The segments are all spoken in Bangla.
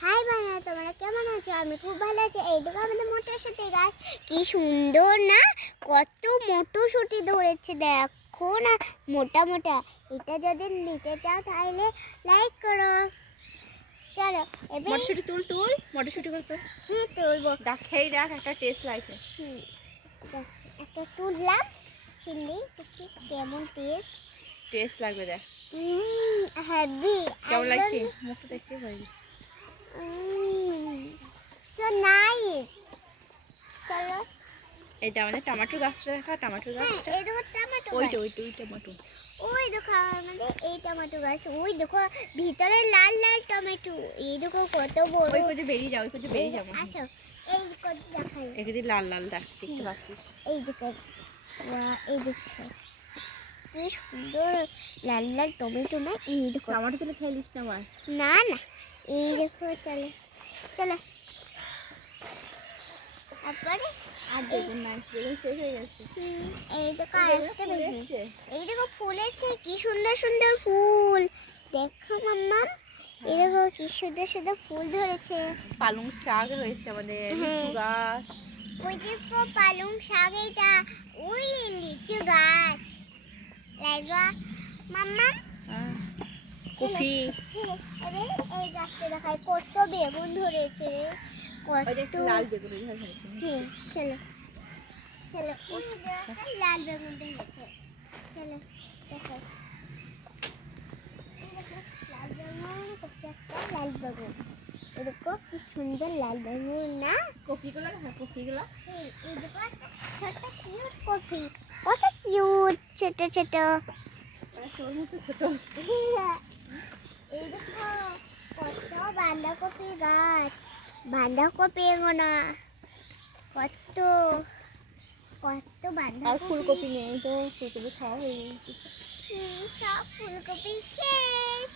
হাই বানা তোমরা কেমন আছো? আমি খুব ভালো আছি। এইদিকে আমাদের মটরশুটি গাছ। কি সুন্দর না? কত মটরশুটি ধরেছে দেখো না? মোটা মোটা। এটা যদি নিতে চাও তাহলে লাইক করো। চলো এবার মটরশুটি তুল তুল। মটরশুটি করে তুল হ্যাঁ তুলবো। দেখ খেয়ে দেখ একটা টেস্ট লাগছে। হুম, দেখ, একটা তুললাম। চিলি দেখি কেমন টেস্ট টেস্ট লাগবে দেখ। হেভি কেমন লাগছে? মুখটা দেখতে পারি। সো নাইস চলো এটা আমাদের টমেটো গাছটা দেখা টমেটো হ্যাঁ গাছটা। এই দেখো টমেটো ওই টমেটো ওই দেখো আমাদের এই টমেটো গাছ। ওই দেখো ভিতরে লাল লাল টমেটো এই দেখো কত বড়। ওই করে বেরিয়ে যাও ওই করে বেরিয়ে যাব আসো। এই কত দেখাই। এখানে লাল লাল দেখ দেখতে পাচ্ছিস? এই দিকে ওয়া এই দেখো। কি সুন্দর লাল লাল টমেটো না এই দেখো। টমেটো তুলে খেয়ে নিস না না না। এই দেখো চলো। চলো। তারপরে আর বেগুন শেষ হয়ে গেছে এই দেখো আরেকটা বেগুন। এই দেখো ফুল এসছে কি সুন্দর সুন্দর ফুল। দেখো মাম্মা এই দেখো কি সুন্দর সুন্দর ফুল ধরেছে। পালং শাক হয়েছে আমাদের হ্যাঁ। গাছ। ওই দেখো পালং শাক এটা ওই লিচু গাছ। লাগা মাম্মা দেখায় কত বেগুন ধরেছে লাল বেগুন চলো চলো। লাল বেগুন ধরেছে চলো দেখো লাল বেগুন লাল বেগুন। এরকম কি সুন্দর লাল বেগুন না? কফিগুলো হ্যাঁ ছোট কিউট কত কিউট ছোট ছোট। ছোট এই দেখো কত বাঁধাকপি গাছ বাঁধাকপি না কত কত আর বাঁধাকপি ফুলকপি নেই তো ফুলকপি খাওয়া হয়ে গেছে। সব ফুলকপি শেষ।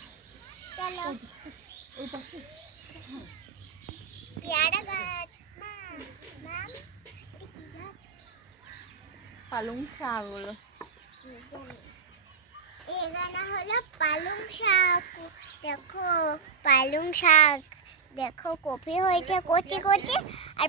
চলো। পেয়ারা গাছ। পালং শাক ওগুলো এখানে হলো পালং শাক। দেখো পালং শাক। দেখো কপি হয়েছে কচি কচি। আর